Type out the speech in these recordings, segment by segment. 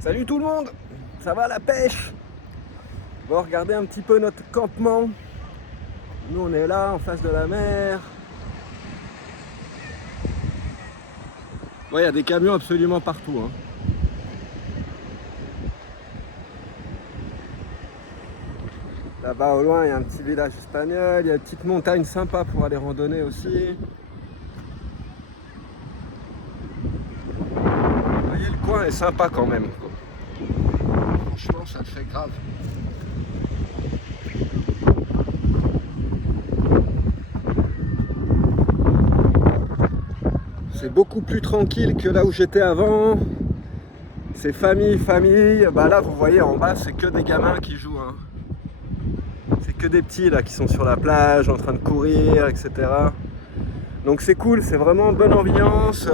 Salut tout le monde, ça va la pêche? Bon, regardez un petit peu notre campement. Nous on est là en face de la mer. Ouais, il y a des camions absolument partout, hein. Là-bas au loin il y a un petit village espagnol, il y a une petite montagne sympa pour aller randonner aussi. Vous voyez, le coin est sympa quand même. Franchement, ça le fait grave. C'est beaucoup plus tranquille que là où j'étais avant. C'est famille. Bah là, vous voyez en bas, c'est que des gamins qui jouent, hein. C'est que des petits là qui sont sur la plage en train de courir, etc. Donc c'est cool, c'est vraiment bonne ambiance.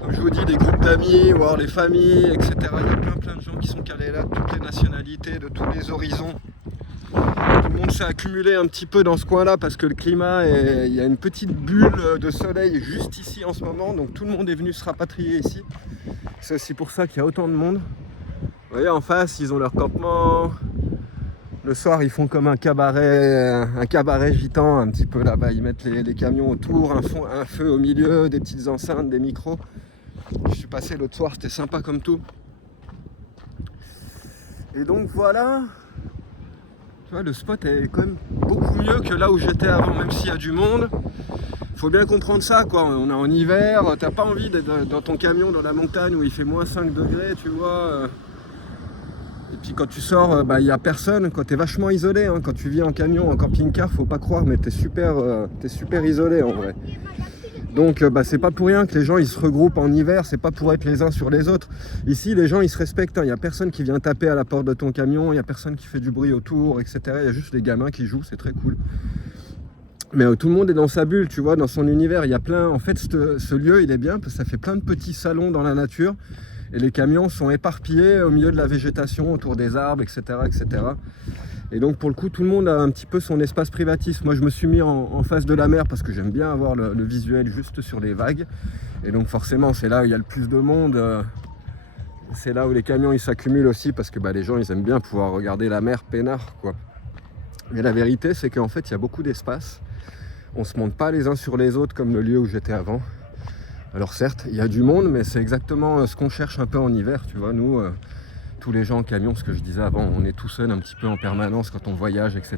Comme je vous dis, des groupes d'amis, ou alors les familles, etc. Il y a plein de gens qui sont calés là, de toutes les nationalités, de tous les horizons. Tout le monde s'est accumulé un petit peu dans ce coin-là parce que le climat, il y a une petite bulle de soleil juste ici en ce moment. Donc tout le monde est venu se rapatrier ici. C'est aussi pour ça qu'il y a autant de monde. Vous voyez, en face, ils ont leur campement. Le soir, ils font comme un cabaret gitan un petit peu là-bas. Ils mettent les camions autour, un feu au milieu, des petites enceintes, des micros. Je suis passé l'autre soir, c'était sympa comme tout. Et donc voilà. Tu vois, le spot est quand même beaucoup mieux que là où j'étais avant, même s'il y a du monde. Faut bien comprendre ça, quoi. On est en hiver, t'as pas envie d'être dans ton camion dans la montagne où il fait moins 5 degrés, tu vois. Et puis quand tu sors, il n'y a personne, quand tu es vachement isolé, hein. Quand tu vis en camion, en camping-car, faut pas croire, mais tu es super isolé en vrai. Donc c'est pas pour rien que les gens ils se regroupent en hiver, c'est pas pour être les uns sur les autres. Ici les gens ils se respectent, hein. Il n'y a personne qui vient taper à la porte de ton camion, il n'y a personne qui fait du bruit autour, etc. Il y a juste les gamins qui jouent, c'est très cool. Mais tout le monde est dans sa bulle, tu vois, dans son univers. Il y a plein, en fait ce lieu il est bien parce que ça fait plein de petits salons dans la nature. Et les camions sont éparpillés au milieu de la végétation, autour des arbres, etc., etc. Et donc pour le coup, tout le monde a un petit peu son espace privatif. Moi, je me suis mis en face de la mer parce que j'aime bien avoir le visuel juste sur les vagues. Et donc forcément, c'est là où il y a le plus de monde. C'est là où les camions ils s'accumulent aussi parce que les gens ils aiment bien pouvoir regarder la mer peinard, quoi. Mais la vérité, c'est qu'en fait, il y a beaucoup d'espace. On se monte pas les uns sur les autres comme le lieu où j'étais avant. Alors certes, il y a du monde, mais c'est exactement ce qu'on cherche un peu en hiver, tu vois. Nous, tous les gens en camion, ce que je disais avant, on est tout seul un petit peu en permanence quand on voyage, etc.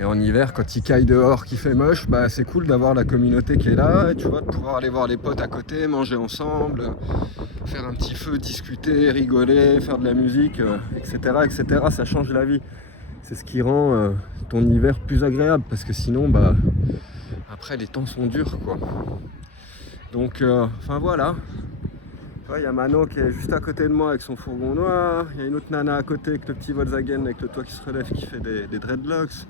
Et en hiver, quand il caille dehors, qu'il fait moche, c'est cool d'avoir la communauté qui est là, et tu vois, de pouvoir aller voir les potes à côté, manger ensemble, faire un petit feu, discuter, rigoler, faire de la musique, etc., etc. Ça change la vie. C'est ce qui rend ton hiver plus agréable, parce que sinon, après, les temps sont durs, quoi. Donc, enfin voilà. Il y a Mano qui est juste à côté de moi avec son fourgon noir. Il y a une autre nana à côté avec le petit Volkswagen avec le toit qui se relève qui fait des dreadlocks.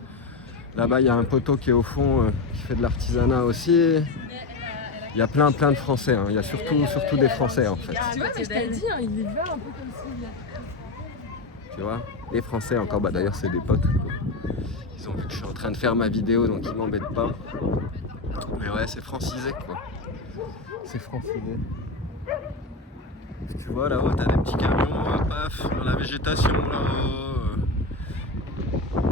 Là-bas, il y a un poteau qui est au fond qui fait de l'artisanat aussi. Il y a plein de Français, hein. Il y a surtout des Français en fait. Tu vois, mais je t'ai dit, hein, il est vert un peu comme celui-là. Tu vois, les Français encore, d'ailleurs c'est des potes. Ils ont vu que je suis en train de faire ma vidéo donc ils m'embêtent pas. Mais ouais, c'est francisé quoi. C'est francisé. Tu vois là-haut, t'as des petits camions, paf, dans la végétation là-haut.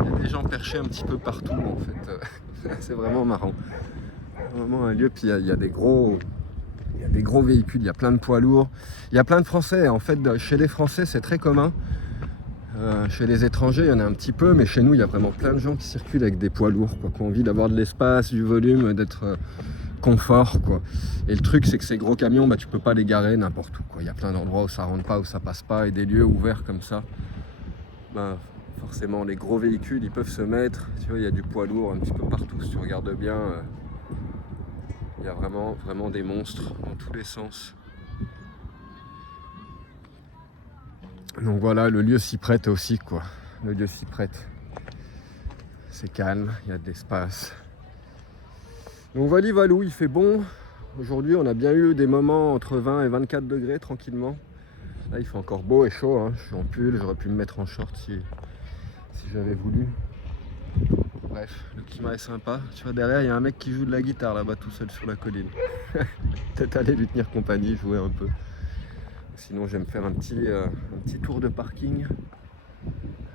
Il y a des gens perchés un petit peu partout en fait. C'est vraiment marrant. Vraiment un lieu, puis il y a des gros véhicules, il y a plein de poids lourds. Il y a plein de Français, en fait, chez les Français c'est très commun. Chez les étrangers il y en a un petit peu, mais chez nous il y a vraiment plein de gens qui circulent avec des poids lourds, quoi, qui ont envie d'avoir de l'espace, du volume, d'être confort, quoi. Et le truc c'est que ces gros camions, tu peux pas les garer n'importe où, quoi. Il y a plein d'endroits où ça rentre pas, où ça passe pas, et des lieux ouverts comme ça, forcément les gros véhicules ils peuvent se mettre, tu vois, il y a du poids lourd un petit peu partout. Si tu regardes bien, il y a vraiment des monstres dans tous les sens. Donc voilà, le lieu s'y prête aussi, quoi. Le lieu s'y prête. C'est calme, il y a de l'espace. Donc voilà, il fait bon. Aujourd'hui, on a bien eu des moments entre 20 et 24 degrés tranquillement. Là, il fait encore beau et chaud, hein. Je suis en pull, j'aurais pu me mettre en short si j'avais voulu. Bref, le climat est sympa. Tu vois, derrière, il y a un mec qui joue de la guitare là-bas tout seul sur la colline. Peut-être aller lui tenir compagnie, jouer un peu. Sinon je vais me faire un petit tour de parking.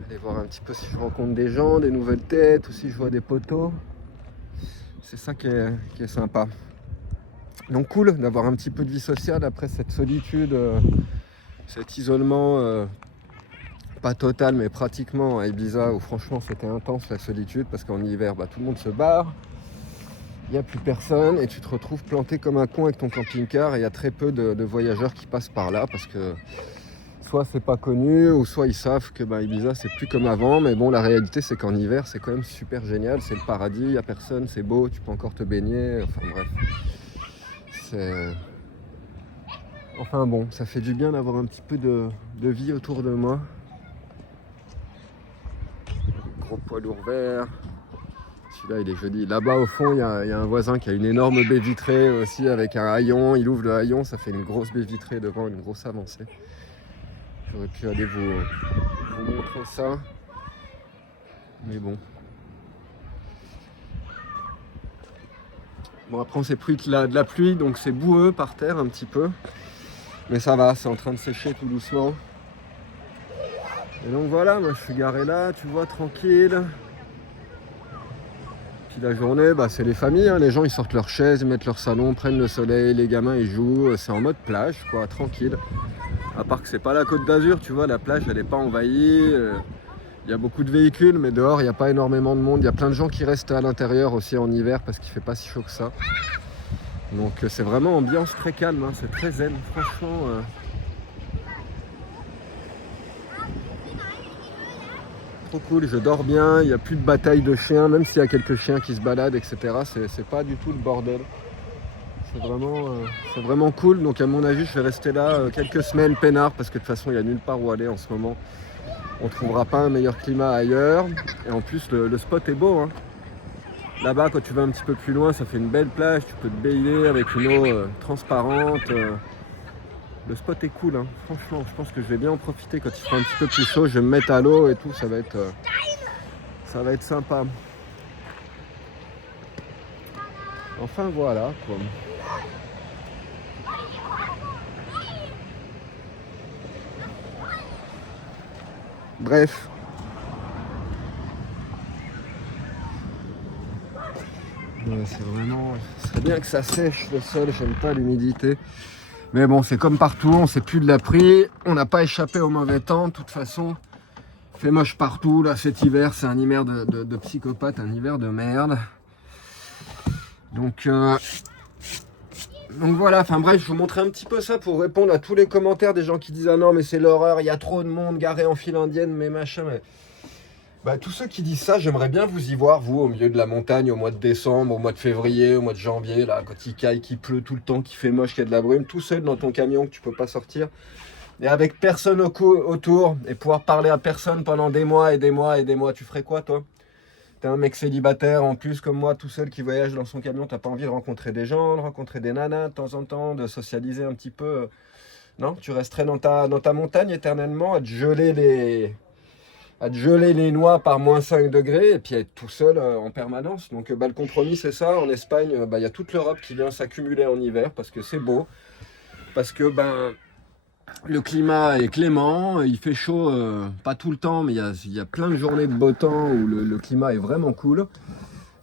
Aller voir un petit peu si je rencontre des gens, des nouvelles têtes, ou si je vois des poteaux. C'est ça qui est sympa. Donc cool d'avoir un petit peu de vie sociale après cette solitude, cet isolement, pas total mais pratiquement à Ibiza, où franchement c'était intense la solitude, parce qu'en hiver tout le monde se barre, il n'y a plus personne et tu te retrouves planté comme un con avec ton camping-car, et il y a très peu de voyageurs qui passent par là, parce que soit c'est pas connu, ou soit ils savent que Ibiza c'est plus comme avant. Mais bon, la réalité c'est qu'en hiver c'est quand même super génial, c'est le paradis, il n'y a personne, c'est beau, tu peux encore te baigner, enfin bref. Enfin bon, ça fait du bien d'avoir un petit peu de vie autour de moi. Gros poids lourd vert. Celui-là il est joli. Là-bas au fond il y a un voisin qui a une énorme baie vitrée aussi, avec un haillon. Il ouvre le haillon, ça fait une grosse baie vitrée devant, une grosse avancée. J'aurais pu aller vous montrer ça. Mais bon. Bon, après on s'est pris de la pluie, donc c'est boueux par terre un petit peu. Mais ça va, c'est en train de sécher tout doucement. Et donc voilà, moi je suis garé là, tu vois, tranquille. Puis la journée, c'est les familles, hein. Les gens ils sortent leurs chaises, ils mettent leur salon, prennent le soleil, les gamins ils jouent. C'est en mode plage, quoi, tranquille. À part que c'est pas la Côte d'Azur, tu vois, la plage elle est pas envahie. Il y a beaucoup de véhicules, mais dehors il n'y a pas énormément de monde. Il y a plein de gens qui restent à l'intérieur aussi en hiver parce qu'il fait pas si chaud que ça. Donc c'est vraiment ambiance très calme, hein. C'est très zen, franchement. Trop cool, je dors bien, il n'y a plus de bataille de chiens, même s'il y a quelques chiens qui se baladent, etc. C'est pas du tout le bordel. C'est vraiment cool. Donc à mon avis, je vais rester là quelques semaines peinard, parce que de toute façon, il n'y a nulle part où aller en ce moment. On trouvera pas un meilleur climat ailleurs. Et en plus, le spot est beau, hein. Là-bas, quand tu vas un petit peu plus loin, ça fait une belle plage. Tu peux te baigner avec une eau transparente. Le spot est cool, hein. Franchement, je pense que je vais bien en profiter quand il fera un petit peu plus chaud. Je vais me mettre à l'eau et tout, ça va être sympa. Enfin voilà quoi. Bref. C'est vraiment... Ce serait bien que ça sèche le sol, j'aime pas l'humidité. Mais bon, c'est comme partout, on sait plus de la pluie, on n'a pas échappé au mauvais temps, de toute façon. Il fait moche partout, là cet hiver, c'est un hiver de psychopathe, un hiver de merde. Donc voilà, enfin bref, je vous montrer un petit peu ça pour répondre à tous les commentaires des gens qui disent « Ah non, mais c'est l'horreur, il y a trop de monde garé en file indienne, mais machin... » tous ceux qui disent ça, j'aimerais bien vous y voir, vous, au milieu de la montagne, au mois de décembre, au mois de février, au mois de janvier, là, quand il caille, qu'il pleut tout le temps, qu'il fait moche, qu'il y a de la brume, tout seul dans ton camion, que tu peux pas sortir, et avec personne autour, et pouvoir parler à personne pendant des mois et des mois et des mois. Tu ferais quoi, toi? T'es un mec célibataire, en plus, comme moi, tout seul, qui voyage dans son camion, t'as pas envie de rencontrer des gens, de rencontrer des nanas de temps en temps, de socialiser un petit peu, non? Tu resterais dans ta montagne éternellement, à te geler les noix par moins 5 degrés et puis être tout seul en permanence. Donc le compromis c'est ça. En Espagne, il y a toute l'Europe qui vient s'accumuler en hiver parce que c'est beau, parce que le climat est clément, il fait chaud, pas tout le temps, mais il y a plein de journées de beau temps où le climat est vraiment cool.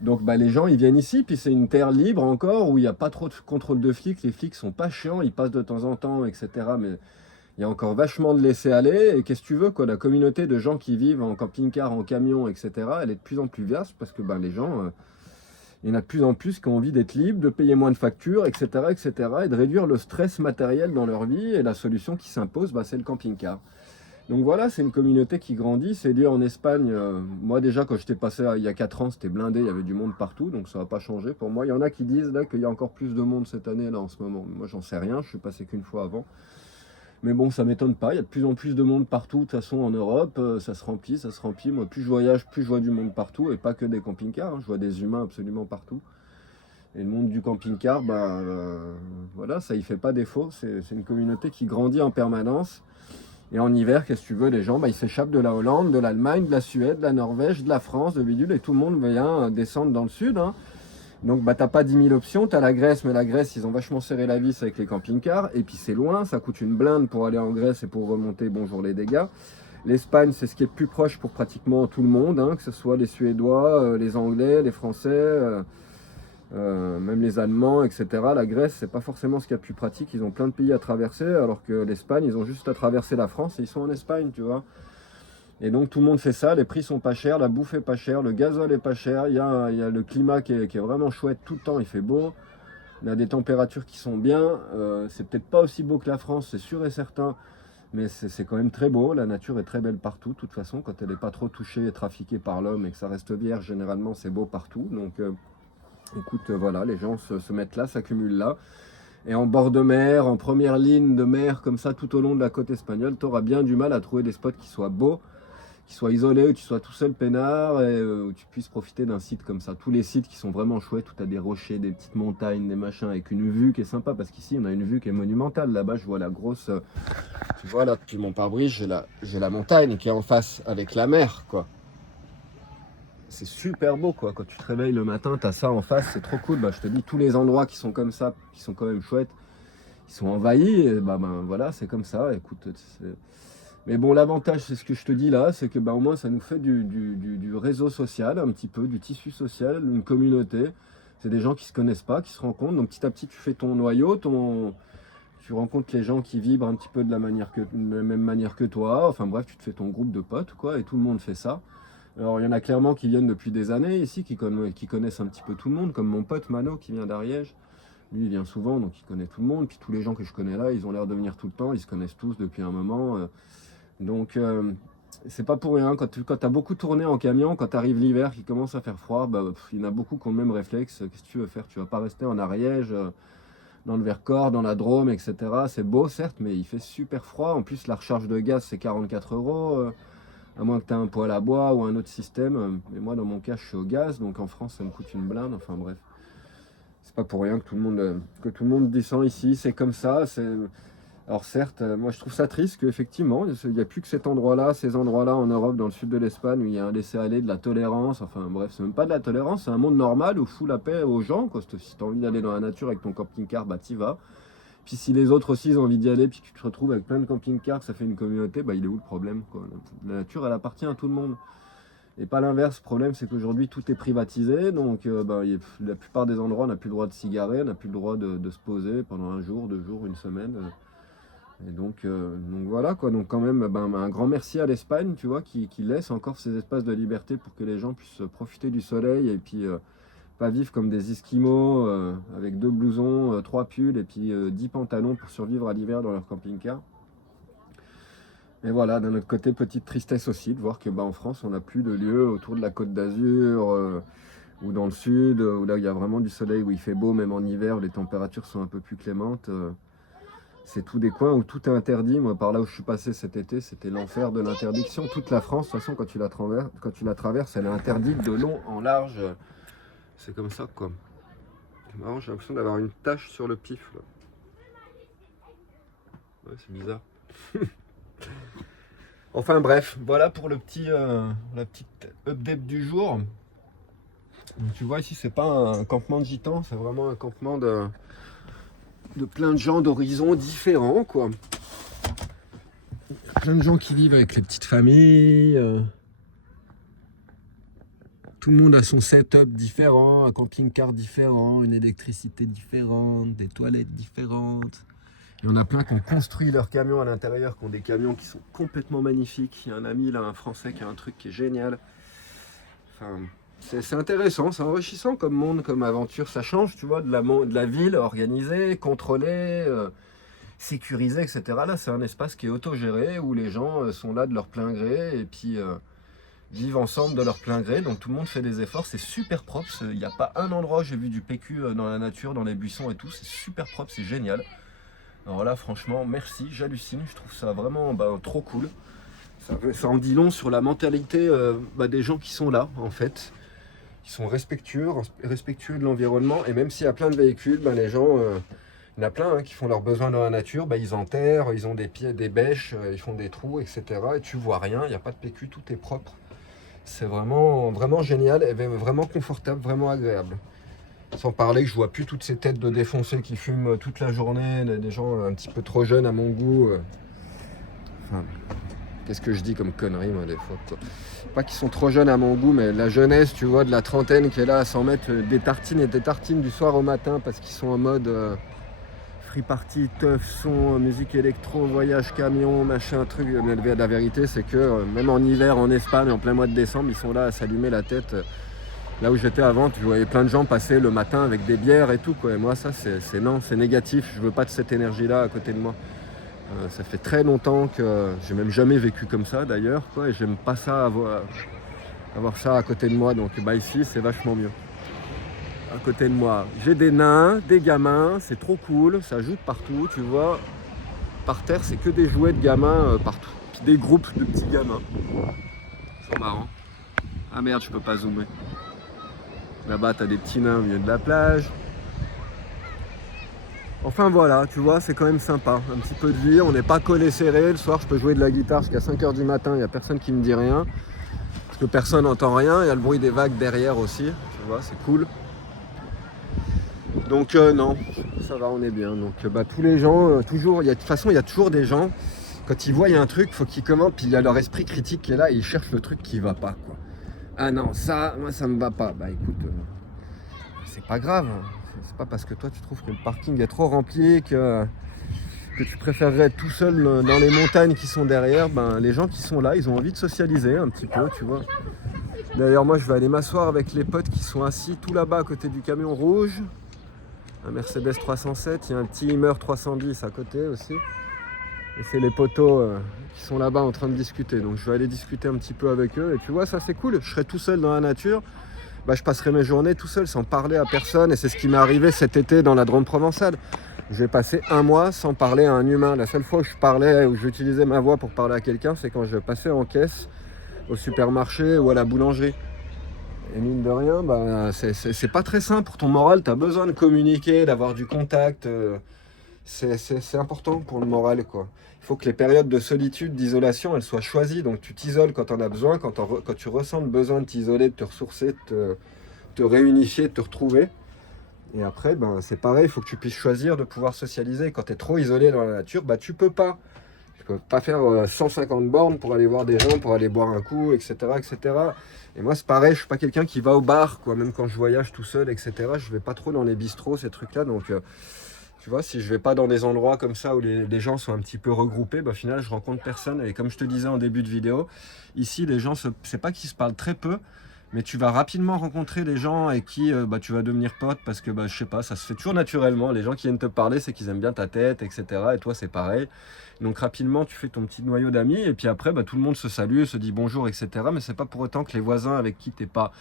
Donc les gens ils viennent ici, puis c'est une terre libre encore, où il n'y a pas trop de contrôle de flics, les flics sont pas chiants, ils passent de temps en temps, etc. Mais il y a encore vachement de laisser aller, et qu'est-ce que tu veux, quoi, la communauté de gens qui vivent en camping-car, en camion, etc., elle est de plus en plus vaste, parce que les gens, il y en a de plus en plus qui ont envie d'être libres, de payer moins de factures, etc., etc., et de réduire le stress matériel dans leur vie, et la solution qui s'impose, c'est le camping-car. Donc voilà, c'est une communauté qui grandit, c'est lié en Espagne. Moi déjà, quand j'étais passé il y a 4 ans, c'était blindé, il y avait du monde partout, donc ça n'a pas changé pour moi. Il y en a qui disent là qu'il y a encore plus de monde cette année, là, en ce moment. Moi, j'en sais rien, je suis passé qu'une fois avant. Mais bon, ça m'étonne pas, il y a de plus en plus de monde partout, de toute façon en Europe, ça se remplit. Moi, plus je voyage, plus je vois du monde partout, et pas que des camping-cars, hein. Je vois des humains absolument partout. Et le monde du camping-car, voilà, ça y fait pas défaut, c'est une communauté qui grandit en permanence. Et en hiver, qu'est-ce que tu veux, les gens, ils s'échappent de la Hollande, de l'Allemagne, de la Suède, de la Norvège, de la France, de bidule, et tout le monde vient descendre dans le sud, hein. Donc bah t'as pas 10 000 options, t'as la Grèce, mais la Grèce ils ont vachement serré la vis avec les camping-cars, et puis c'est loin, ça coûte une blinde pour aller en Grèce et pour remonter, bonjour les dégâts. L'Espagne c'est ce qui est le plus proche pour pratiquement tout le monde, hein, que ce soit les Suédois, les Anglais, les Français, même les Allemands, etc. La Grèce c'est pas forcément ce qu'il y a de plus pratique, ils ont plein de pays à traverser, alors que l'Espagne ils ont juste à traverser la France et ils sont en Espagne, tu vois. Et donc tout le monde fait ça, les prix sont pas chers, la bouffe est pas chère, le gazole est pas cher, il y a le climat qui est vraiment chouette tout le temps, il fait beau, il y a des températures qui sont bien, c'est peut-être pas aussi beau que la France, c'est sûr et certain, mais c'est quand même très beau, la nature est très belle partout, de toute façon, quand elle n'est pas trop touchée et trafiquée par l'homme et que ça reste vierge, généralement c'est beau partout, donc écoute, voilà, les gens se mettent là, s'accumulent là, et en bord de mer, en première ligne de mer, comme ça, tout au long de la côte espagnole, tu auras bien du mal à trouver des spots qui soient beaux, qui soit isolé, où tu sois tout seul peinard et où tu puisses profiter d'un site comme ça. Tous les sites qui sont vraiment chouettes, où tu as des rochers, des petites montagnes, des machins, avec une vue qui est sympa, parce qu'ici on a une vue qui est monumentale. Là-bas je vois la grosse, tu vois là depuis mon pare-brise, j'ai la montagne qui est en face avec la mer, quoi. C'est super beau, quoi. Quand tu te réveilles le matin, tu as ça en face, c'est trop cool. Bah, je te dis, tous les endroits qui sont comme ça, qui sont quand même chouettes, ils sont envahis, et voilà, c'est comme ça. Écoute, mais bon, l'avantage, c'est ce que je te dis là, c'est que au moins ça nous fait du réseau social, un petit peu, du tissu social, une communauté. C'est des gens qui se connaissent pas, qui se rencontrent. Donc petit à petit, tu fais ton noyau, tu rencontres les gens qui vibrent un petit peu de la même manière que toi. Enfin bref, tu te fais ton groupe de potes, quoi, et tout le monde fait ça. Alors il y en a clairement qui viennent depuis des années ici, qui connaissent un petit peu tout le monde, comme mon pote Mano qui vient d'Ariège. Lui, il vient souvent, donc il connaît tout le monde. Puis tous les gens que je connais là, ils ont l'air de venir tout le temps, ils se connaissent tous depuis un moment. Donc c'est pas pour rien, quand tu as beaucoup tourné en camion, quand tu arrives l'hiver qui commence à faire froid, il y en a beaucoup qui ont le même réflexe. Qu'est-ce que tu veux faire? Tu vas pas rester en Ariège, dans le Vercors, dans la Drôme, etc. C'est beau certes, mais il fait super froid. En plus la recharge de gaz c'est 44 €, à moins que tu aies un poêle à bois ou un autre système. Mais moi dans mon cas je suis au gaz, donc en France ça me coûte une blinde, enfin bref. C'est pas pour rien que tout le monde descend ici, c'est comme ça. Alors certes, moi je trouve ça triste qu'effectivement, il n'y a plus que cet endroit-là, ces endroits-là en Europe, dans le sud de l'Espagne, où il y a un laisser-aller, de la tolérance, enfin bref, c'est même pas de la tolérance, c'est un monde normal où fout la paix aux gens, quoi. Si tu as envie d'aller dans la nature avec ton camping-car, t'y vas. Puis si les autres aussi ils ont envie d'y aller, puis que tu te retrouves avec plein de camping-cars, que ça fait une communauté, il est où le problème, quoi? La nature, elle appartient à tout le monde. Et pas l'inverse, le problème c'est qu'aujourd'hui tout est privatisé, donc la plupart des endroits on n'a plus le droit de s'y garer, on n'a plus le droit de se poser pendant un jour, 2 jours, une semaine. Et donc voilà quoi, donc quand même un grand merci à l'Espagne, tu vois, qui laisse encore ces espaces de liberté pour que les gens puissent profiter du soleil et puis pas vivre comme des esquimaux avec 2 blousons, 3 pulls et puis 10 pantalons pour survivre à l'hiver dans leur camping-car. Et voilà, d'un autre côté, petite tristesse aussi de voir que en France on n'a plus de lieux autour de la Côte d'Azur ou dans le sud, où là il y a vraiment du soleil, où il fait beau même en hiver, où les températures sont un peu plus clémentes. C'est tout des coins où tout est interdit. Moi, par là où je suis passé cet été, c'était l'enfer de l'interdiction. Toute la France, de toute façon, quand tu la traverses, elle est interdite de long en large. C'est comme ça, quoi. C'est marrant, j'ai l'impression d'avoir une tache sur le pif, là. Ouais, c'est bizarre. Enfin bref, voilà pour la petite update du jour. Donc, tu vois, ici, c'est pas un campement de gitans, c'est vraiment un campement de plein de gens d'horizons différents, quoi. Plein de gens qui vivent avec les petites familles. Tout le monde a son setup différent, un camping-car différent, une électricité différente, des toilettes différentes. Il y en a plein qui ont construit leurs camions à l'intérieur, qui ont des camions qui sont complètement magnifiques. Il y a un ami là, un Français, qui a un truc qui est génial. Enfin, c'est intéressant, c'est enrichissant comme monde, comme aventure. Ça change, tu vois, de la ville organisée, contrôlée, sécurisée, etc. Là, c'est un espace qui est autogéré, où les gens sont là de leur plein gré et puis vivent ensemble de leur plein gré. Donc tout le monde fait des efforts, c'est super propre. Il n'y a pas un endroit où j'ai vu du PQ dans la nature, dans les buissons et tout. C'est super propre, c'est génial. Alors là, franchement, merci, j'hallucine. Je trouve ça vraiment trop cool. Ça en dit long sur la mentalité des gens qui sont là, en fait. Ils sont respectueux de l'environnement, et même s'il y a plein de véhicules, les gens, il y en a plein qui font leurs besoins dans la nature, ils enterrent, ils ont des pieds, des bêches, ils font des trous, etc. Et tu vois rien, il n'y a pas de PQ, tout est propre. C'est vraiment, vraiment génial, et vraiment confortable, vraiment agréable. Sans parler que je vois plus toutes ces têtes de défoncés qui fument toute la journée, des gens un petit peu trop jeunes à mon goût. Enfin, qu'est-ce que je dis comme connerie, moi, des fois, quoi. Pas qu'ils sont trop jeunes à mon goût, mais la jeunesse, tu vois, de la trentaine qui est là à s'en mettre des tartines et des tartines du soir au matin parce qu'ils sont en mode free party, teuf, son, musique électro, voyage camion, machin, truc. Mais la vérité, c'est que même en hiver, en Espagne, en plein mois de décembre, ils sont là à s'allumer la tête. Là où j'étais avant, tu voyais plein de gens passer le matin avec des bières et tout, quoi. Et moi, ça, c'est non, c'est négatif. Je veux pas de cette énergie-là à côté de moi. Ça fait très longtemps que j'ai même jamais vécu comme ça d'ailleurs, quoi, et j'aime pas ça avoir ça à côté de moi. Donc bah ici c'est vachement mieux. À côté de moi, j'ai des nains, des gamins, c'est trop cool, ça joue partout, tu vois. Par terre, c'est que des jouets de gamins partout. Puis des groupes de petits gamins. C'est marrant. Ah merde, je peux pas zoomer. Là-bas, t'as des petits nains au milieu de la plage. Enfin voilà, tu vois, c'est quand même sympa. Un petit peu de vie, on n'est pas collé serré. Le soir, je peux jouer de la guitare jusqu'à 5h du matin, il n'y a personne qui me dit rien. Parce que personne n'entend rien, il y a le bruit des vagues derrière aussi. Tu vois, c'est cool. Donc non, ça va, on est bien. Donc tous les gens, toujours, de toute façon, il y a toujours des gens, quand ils voient il y a un truc, il faut qu'ils commentent, puis il y a leur esprit critique qui est là et ils cherchent le truc qui va pas, quoi. Ah non, ça, moi ça me va pas. Bah écoute, c'est pas grave. C'est pas parce que toi tu trouves que le parking est trop rempli que tu préférerais être tout seul dans les montagnes qui sont derrière. Ben, les gens qui sont là, ils ont envie de socialiser un petit peu, tu vois. D'ailleurs, moi je vais aller m'asseoir avec les potes qui sont assis tout là-bas à côté du camion rouge. Un Mercedes 307, il y a un petit Hummer 310 à côté aussi. Et c'est les potos qui sont là-bas en train de discuter. Donc je vais aller discuter un petit peu avec eux. Et tu vois, ça c'est cool. Je serai tout seul dans la nature. Bah, je passerai mes journées tout seul sans parler à personne. Et c'est ce qui m'est arrivé cet été dans la Drôme provençale. J'ai passé un mois sans parler à un humain. La seule fois où je parlais, où j'utilisais ma voix pour parler à quelqu'un, c'est quand je passais en caisse au supermarché ou à la boulangerie. Et mine de rien, bah, c'est pas très simple pour ton moral. Tu as besoin de communiquer, d'avoir du contact. C'est important pour le moral, quoi. Il faut que les périodes de solitude, d'isolation, elles soient choisies. Donc tu t'isoles quand tu en as besoin, quand tu ressens le besoin de t'isoler, de te ressourcer, de te réunifier, de te retrouver. Et après, ben, c'est pareil, il faut que tu puisses choisir de pouvoir socialiser. Quand tu es trop isolé dans la nature, bah, tu peux pas. Tu peux pas faire 150 bornes pour aller voir des gens, pour aller boire un coup, etc. etc. Et moi, c'est pareil, je suis pas quelqu'un qui va au bar, quoi. Même quand je voyage tout seul, etc. Je vais pas trop dans les bistrots, ces trucs-là. Donc, tu vois, si je vais pas dans des endroits comme ça où les gens sont un petit peu regroupés, bah, au final, je rencontre personne. Et comme je te disais en début de vidéo, ici, les gens, c'est pas qu'ils se parlent très peu, mais tu vas rapidement rencontrer des gens avec qui bah, tu vas devenir pote parce que, bah, je sais pas, ça se fait toujours naturellement. Les gens qui viennent te parler, c'est qu'ils aiment bien ta tête, etc. Et toi, c'est pareil. Donc rapidement, tu fais ton petit noyau d'amis et puis après, bah, tout le monde se salue, se dit bonjour, etc. Mais c'est pas pour autant que les voisins avec qui t'es pas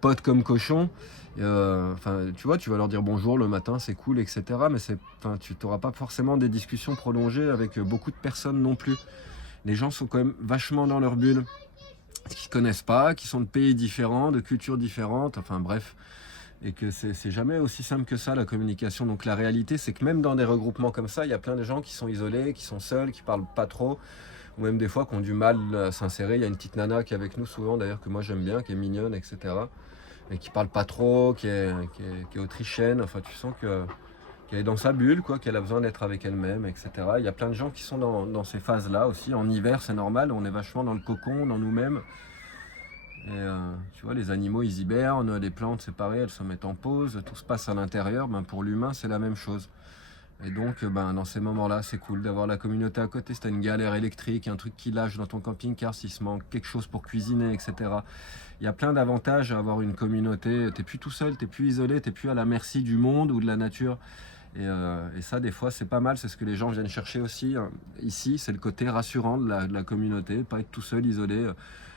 pote comme cochon, tu vois, tu vas leur dire bonjour le matin, c'est cool, etc. Mais tu n'auras pas forcément des discussions prolongées avec beaucoup de personnes non plus. Les gens sont quand même vachement dans leur bulle, qui ne connaissent pas, qui sont de pays différents, de cultures différentes, enfin bref. Et que c'est jamais aussi simple que ça la communication. Donc la réalité, c'est que même dans des regroupements comme ça, il y a plein de gens qui sont isolés, qui sont seuls, qui parlent pas trop, ou même des fois qui ont du mal à s'insérer. Il y a une petite nana qui est avec nous souvent d'ailleurs, que moi j'aime bien, qui est mignonne, etc. Et qui parle pas trop, qui est autrichienne. Enfin, tu sens qu'elle est dans sa bulle, quoi, qu'elle a besoin d'être avec elle-même, etc. Il y a plein de gens qui sont dans ces phases-là aussi. En hiver, c'est normal, on est vachement dans le cocon, dans nous-mêmes. Et tu vois, les animaux, ils hibernent, les plantes, c'est pareil, elles se mettent en pause, tout se passe à l'intérieur. Ben, pour l'humain, c'est la même chose. Et donc, dans ces moments-là, c'est cool d'avoir la communauté à côté. Si tu as une galère électrique, un truc qui lâche dans ton camping-car, s'il se manque quelque chose pour cuisiner, etc. Il y a plein d'avantages à avoir une communauté. Tu n'es plus tout seul, tu n'es plus isolé, tu n'es plus à la merci du monde ou de la nature. Et ça, des fois, c'est pas mal. C'est ce que les gens viennent chercher aussi. Ici, c'est le côté rassurant de la communauté, pas être tout seul, isolé.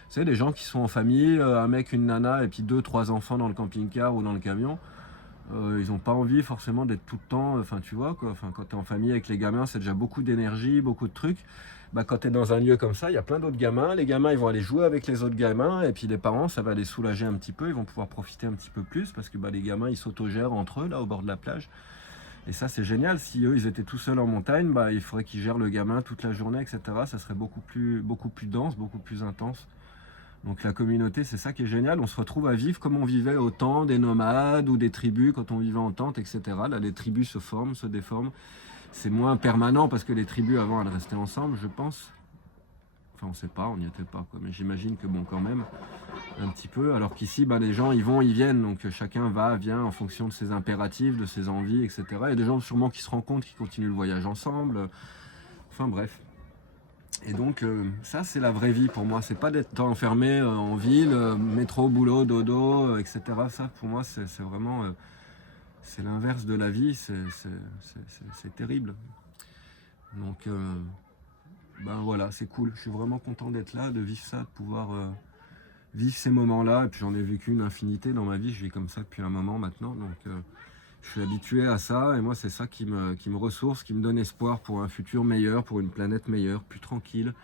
Tu sais, les gens qui sont en famille, un mec, une nana, et puis 2-3 enfants dans le camping-car ou dans le camion, ils n'ont pas envie forcément d'être tout le temps, tu vois, quoi. Enfin, quand tu es en famille avec les gamins, c'est déjà beaucoup d'énergie, beaucoup de trucs. Bah, quand tu es dans un lieu comme ça, il y a plein d'autres gamins. Les gamins, ils vont aller jouer avec les autres gamins, et puis les parents, ça va les soulager un petit peu. Ils vont pouvoir profiter un petit peu plus, parce que les gamins, ils s'autogèrent entre eux, là, au bord de la plage. Et ça, c'est génial. Si eux, ils étaient tout seuls en montagne, il faudrait qu'ils gèrent le gamin toute la journée, etc. Ça serait beaucoup plus dense, beaucoup plus intense. Donc la communauté, c'est ça qui est génial. On se retrouve à vivre comme on vivait au temps des nomades ou des tribus quand on vivait en tente, etc. Là, les tribus se forment, se déforment. C'est moins permanent parce que les tribus avant, elles restaient ensemble, je pense. Enfin, on sait pas, on n'y était pas, quoi. Mais j'imagine que bon, quand même, un petit peu. Alors qu'ici, les gens, ils vont, ils viennent. Donc chacun va, vient en fonction de ses impératifs, de ses envies, etc. Il y a des gens sûrement qui se rencontrent, qui continuent le voyage ensemble. Enfin bref. Et donc ça c'est la vraie vie pour moi, c'est pas d'être enfermé en ville, métro, boulot, dodo, etc. Ça pour moi c'est vraiment c'est l'inverse de la vie, c'est terrible. Donc voilà, c'est cool, je suis vraiment content d'être là, de vivre ça, de pouvoir vivre ces moments-là. Et puis j'en ai vécu une infinité dans ma vie, je vis comme ça depuis un moment maintenant, donc je suis habitué à ça, et moi c'est ça qui me ressource, qui me donne espoir pour un futur meilleur, pour une planète meilleure, plus tranquille,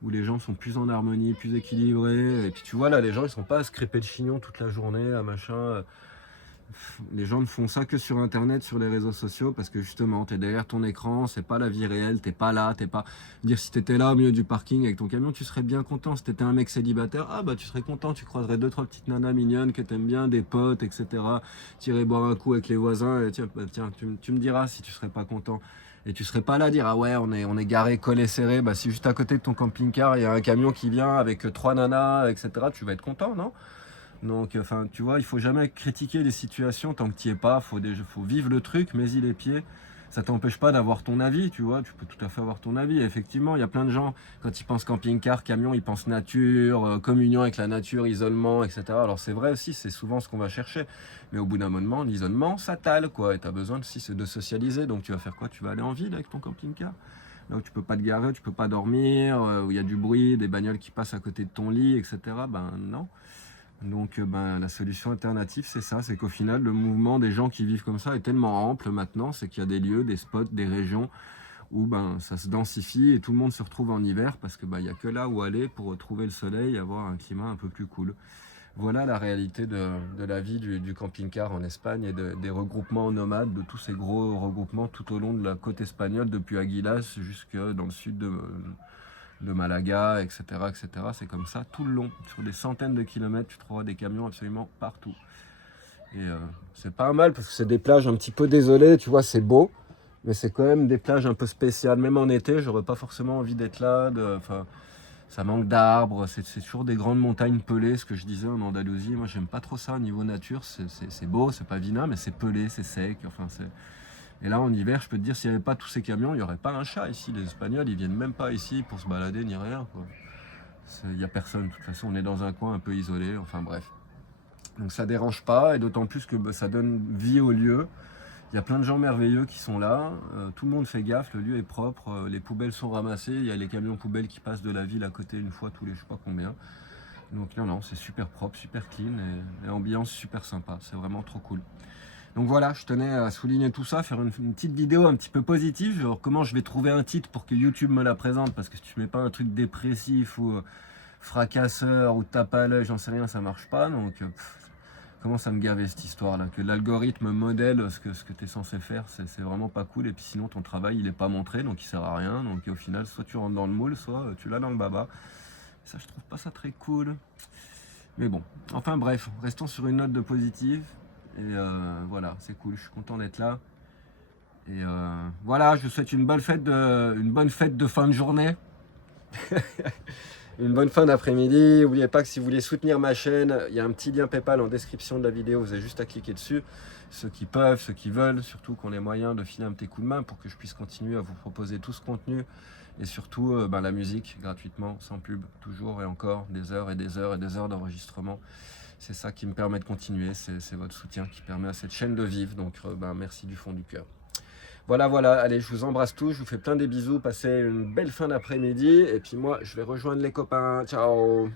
où les gens sont plus en harmonie, plus équilibrés. Et puis tu vois là, les gens ils sont pas à se crêper le chignon toute la journée, à machin. Les gens ne font ça que sur internet, sur les réseaux sociaux, parce que justement t'es derrière ton écran, c'est pas la vie réelle, t'es pas là, t'es pas... Dire si t'étais là au milieu du parking avec ton camion, tu serais bien content. Si t'étais un mec célibataire, tu serais content, tu croiserais 2-3 petites nanas mignonnes que t'aimes bien, des potes, etc. T'irais boire un coup avec les voisins, et tiens, tu me diras si tu serais pas content. Et tu serais pas là à dire, ah ouais, on est garé, collé, serré. Si juste à côté de ton camping-car, il y a un camion qui vient avec 3 nanas, etc., tu vas être content, non? Donc, tu vois, il faut jamais critiquer les situations tant que tu n'y es pas. Faut vivre le truc, mets-y les pieds. Ça t'empêche pas d'avoir ton avis, tu vois. Tu peux tout à fait avoir ton avis. Et effectivement, il y a plein de gens, quand ils pensent camping-car, camion, ils pensent nature, communion avec la nature, isolement, etc. Alors c'est vrai aussi, c'est souvent ce qu'on va chercher. Mais au bout d'un moment, l'isolement, ça tale, quoi. Et tu as besoin de socialiser. Donc tu vas faire quoi? Tu vas aller en ville avec ton camping-car. Là où tu peux pas te garer, tu peux pas dormir, où il y a du bruit, des bagnoles qui passent à côté de ton lit, etc. Non. Donc la solution alternative c'est ça, c'est qu'au final le mouvement des gens qui vivent comme ça est tellement ample maintenant, c'est qu'il y a des lieux, des spots, des régions où ça se densifie et tout le monde se retrouve en hiver parce que il n'y a que là où aller pour retrouver le soleil et avoir un climat un peu plus cool. Voilà la réalité de la vie du camping-car en Espagne et des regroupements nomades, de tous ces gros regroupements tout au long de la côte espagnole, depuis Aguilas jusque dans le sud de Malaga, etc., etc. C'est comme ça tout le long. Sur des centaines de kilomètres, tu trouveras des camions absolument partout. Et c'est pas mal parce que c'est des plages un petit peu désolées, tu vois, c'est beau, mais c'est quand même des plages un peu spéciales. Même en été, j'aurais pas forcément envie d'être là. Ça manque d'arbres, c'est toujours des grandes montagnes pelées, ce que je disais en Andalousie. Moi, j'aime pas trop ça au niveau nature. C'est beau, c'est pas vilain, mais c'est pelé, c'est sec. Et là, en hiver, je peux te dire, s'il n'y avait pas tous ces camions, il n'y aurait pas un chat ici. Les Espagnols, ils viennent même pas ici pour se balader ni rien, quoi. Il n'y a personne. De toute façon, on est dans un coin un peu isolé. Enfin bref. Donc ça dérange pas, et d'autant plus que ça donne vie au lieu. Il y a plein de gens merveilleux qui sont là. Tout le monde fait gaffe, le lieu est propre. Les poubelles sont ramassées. Il y a les camions poubelles qui passent de la ville à côté une fois tous les je sais pas combien. Donc non, c'est super propre, super clean et ambiance super sympa. C'est vraiment trop cool. Donc voilà, je tenais à souligner tout ça, faire une petite vidéo un petit peu positive. Genre comment je vais trouver un titre pour que YouTube me la présente, parce que si tu mets pas un truc dépressif ou fracasseur ou tape à l'œil, j'en sais rien, ça marche pas. Donc comment ça me gaver cette histoire là, que l'algorithme modèle ce que tu es censé faire, c'est vraiment pas cool. Et puis sinon ton travail il est pas montré, donc il sert à rien. Donc au final, soit tu rentres dans le moule, soit tu l'as dans le baba. Ça, je trouve pas ça très cool. Mais bon, enfin bref, restons sur une note de positive. Et voilà, c'est cool, je suis content d'être là. Et voilà, je vous souhaite une bonne fête de fin de journée. Une bonne fin d'après-midi. N'oubliez pas que si vous voulez soutenir ma chaîne, il y a un petit lien PayPal en description de la vidéo. Vous avez juste à cliquer dessus. Ceux qui peuvent, ceux qui veulent, surtout qu'on ait moyen de filer un petit coup de main pour que je puisse continuer à vous proposer tout ce contenu. Et surtout la musique gratuitement, sans pub, toujours et encore, des heures et des heures et des heures d'enregistrement. C'est ça qui me permet de continuer, c'est votre soutien qui permet à cette chaîne de vivre. Donc merci du fond du cœur. Voilà, allez, je vous embrasse tous, je vous fais plein des bisous, passez une belle fin d'après-midi. Et puis moi, je vais rejoindre les copains. Ciao!